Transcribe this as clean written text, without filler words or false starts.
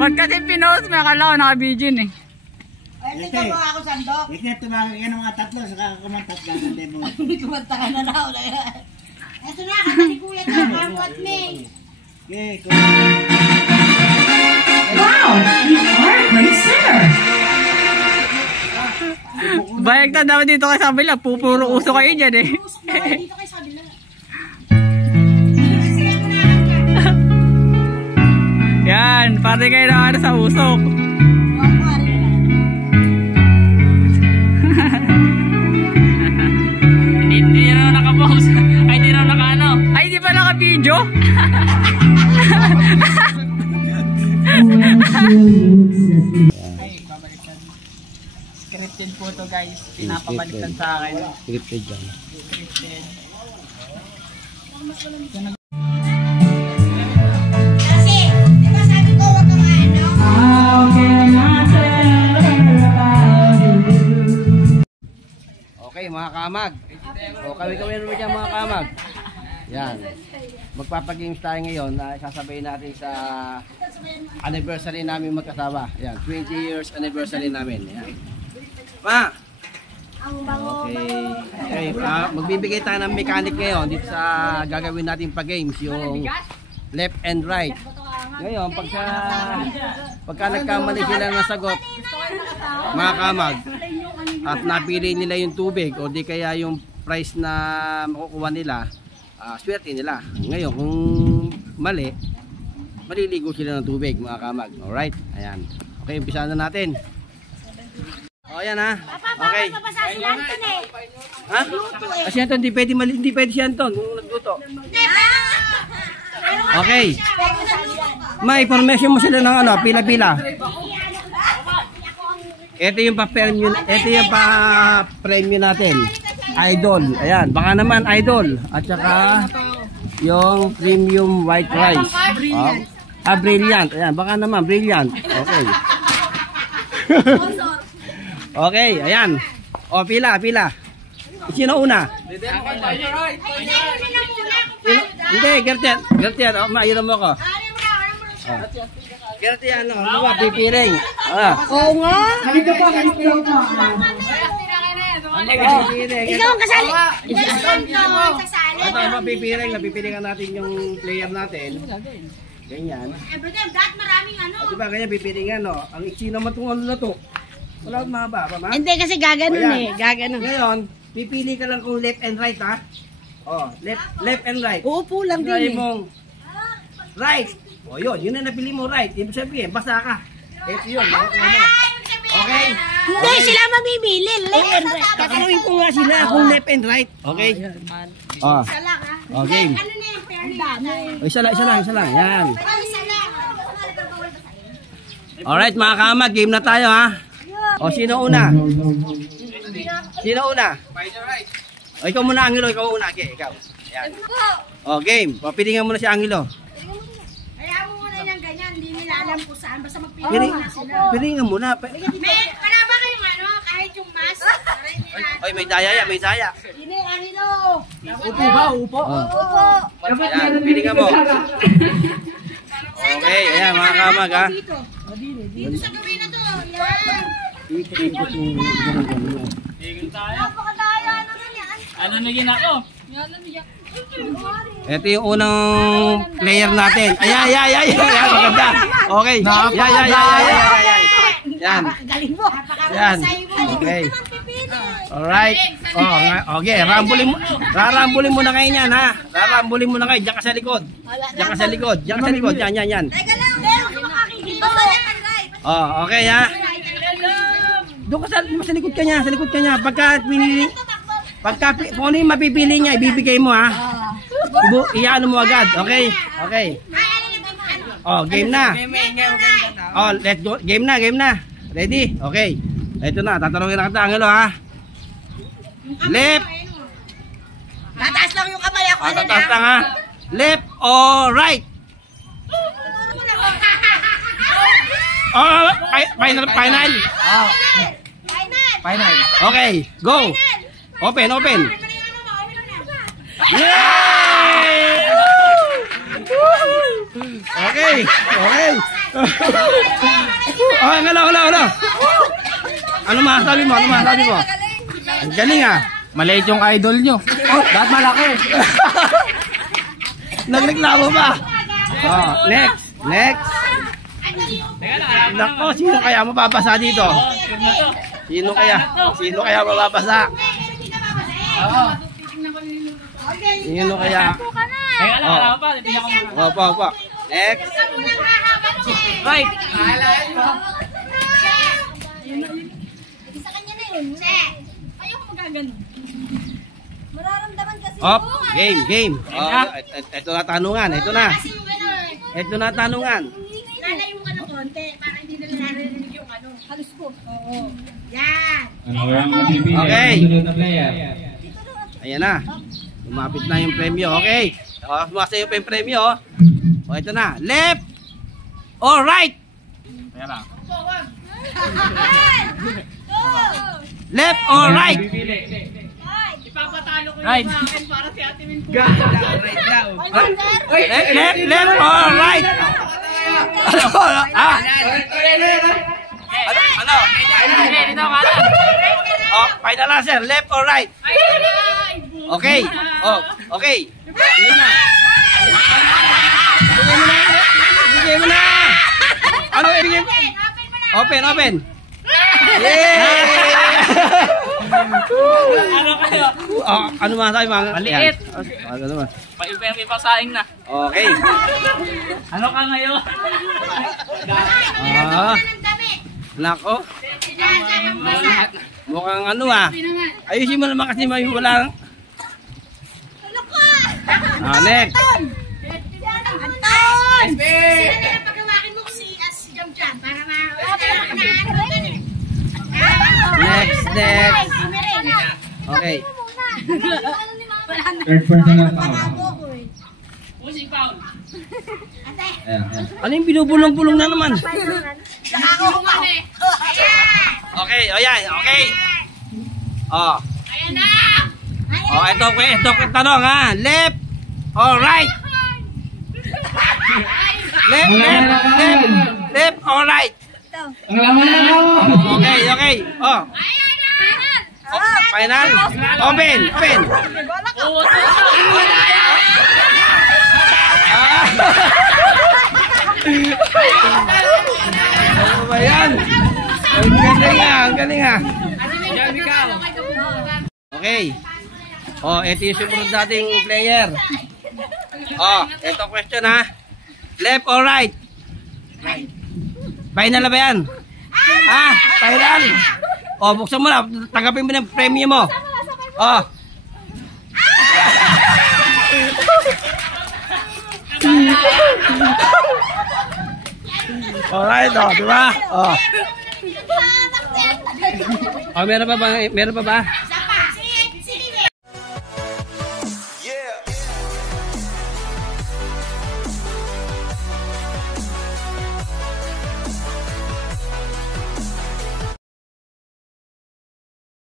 Ba't kasi pinost mo? Akala ko naka-video eh. Ay, ito mo ako sandok. Ikit, tumagay ka ng mga tatlo, saka kumantat ka ng demo. Kumanta ka na raw. Ito na, kata ni Kuya to, kamot me. Okay, Wow, you are a great singer. Bayag na daw dito kay Sabila. Pupuro uso kayo dyan eh. Usok na kayo dito kay Sabila. Yan, pati kayo na sa usok. Hindi na nakapost. Ay, hindi na naka-ano. Ay, di ba naka-video? Ay, babalikan. Scripted po to guys. Pinapabalikan sa akin. scripted dyan. Scripted. Kasi, di ba sabi ko wag kang ano? How can I tell her about you? Okay mga kamag. O kami naman dyan mga kamag. Yan. Magpapagames tayo ngayon na sasabayin natin sa anniversary namin magkasama. Yan, 20 years anniversary namin. Yan. Pa! Okay. Magbibigay tayo ng mechanic ngayon dito sa gagawin natin pa-games, yung left and right. Ngayon, pagka nagkamali sila ng sagot, mga kamag, at napili nila yung tubig o di kaya yung price na makukuha nila, swerte nila. Ngayon, kung mali, maliligo sila ng tubig, mga kamag. Alright? Ayan. Okay, umpisa na natin. O, ayan ha. Okay. Ha? Kasi Anton, hindi pwede si Anton kung nagluto. Okay. May information mo sila ng ano, pila-pila. Ito yung pa-premium natin. Idol. Ayan, baka naman idol. At saka yung premium white rice. Brilliant. Ayan, baka naman brilliant. Okay. Okay, ayan. O, pila. Sino una? Hindi, Gertian. O, mailan mo ko. Gertian, ano ba, pipiring. Oo nga. Halika po. Ikaw ang kasali. Ito, mapipiring. Napipiringan natin yung player natin. Ganyan. Dahil maraming ano. Diba, ganyan pipiringan, no? Ang iksi naman itong ano na to. Wala akong mahaba pa, ma? Hindi kasi gaganon eh. Gaganon. Ngayon, pipili ka lang kung left and right, ha? Oh, left and right. Uupo lang Try din eh. mong right. O, yun na napili mo right. Ibig sabihin, basa ka. Ito yun, makukuha mo. Okay? Hindi, sila mamimili. Left and right. Tatanungin ko nga sila kung left and right. Okay? Oh. Isa lang ha. Okay. Ano na yung fair niya? Isa lang. Yan. Isa lang. Alright, mga kamag, game na tayo, ha? O, sino una? O, ikaw muna, Angelo. Ikaw una. Okay, ikaw. Yan. O, game. Papilingan mo na si Angelo. Kaya mo muna yung ganyan. Hindi nila alam kung saan. Basta magpili Piling- na sila. Pilingan mo na. Wala ba kayong ano? Kahit yung mask? Oy, may daya. Hindi, Arilo. Upo ba? Upo? Opo. Yan, pilingan mo. Okay, ayan, mga kamag, ha? Dito sa gawin na to. Yan. Napakadaya naman yan. Ano naging ako? Ito yung unang player natin. Ay, maganda. Okay. Yan. Galing mo. Yan. Okay. Alright. Okay, rarambulin mo na kayo niyan, ha? Rarambulin mo na kayo. Diyan ka sa likod. Yan. Teka lang. Hindi ako makakikita. Okay, ha? Doon ka sa likod ka niya, Pagka pinili, kung ano yung mapipili niya, ibibigay mo ha. Iyaano mo agad, okay? Okay. Oh, game na. Oh, let's go. Game na. Ready? Okay. Ito na, tatanungin na kita, Angelo ha. Left. Tataas lang yung kamay ako. Tataas lang ha. Left or right? Oh, final. Final. Okay, go. Open. Yay! Okay. Oh, Angelo. Ano masasabi mo? Ang galing ah. Maliit yung idol nyo. Oh, dapat malaki. Nagreklamo ba? Oh, next. Nako, sino kaya mapapasa dito? Sino kaya mapapasa? Sino kaya? Opo. Next. Right. Sa kanya na yun. Ayoko magagano. Mararamdaman kasi. Op, game. Oh, ito na tanungan. Ito na tanungan. Lalayo ka ng konti para hindi nila narinig yung ano. Halos ko. Oo. Yan. Okay. Ayan na. Lumapit na yung premyo. Okay. Sumasayo pa yung premyo. O, ito na. Left or right? Kaya lang. Left or right? Ipapatalo ko yung akin para si Ate Min po. Left or right? Ano? Dito ka na. Oh, final answer. Left or right? Okay. Oh, okay. Sige na. Bigay mo na. Ano ibigay mo? Open. Yay! Ano kayo? Ano masasabi mga? Maliit. Ano ba? Ipasaing na. Okay. Ano ka ngayon? Nako. Mukhang ano ah. Ayusin mo naman kasi may walang. Next. Anton! Sino na pagkawakin mo si Jam para Next. Okay. Third person na pa. Pusing Paul. Ano yung binubulong-bulong na naman? Ako humali. Okay, ayan, okay. Oh. Ayan na! Oh, ito tanong ha. Left or right? Left or right? Ang laman na ako. Okay. Oh. Final. Open. Ano ba yan? Ang galing ah. Okay. Oh, ito yung sumunod nating player. Oh, ito question ha. Left or right? Final na ba yan? Final. Oh, buksan mo na. Tanggapin mo ng premyo mo. Oh. Alright, oh, diba? Oh. Oh, meron pa ba?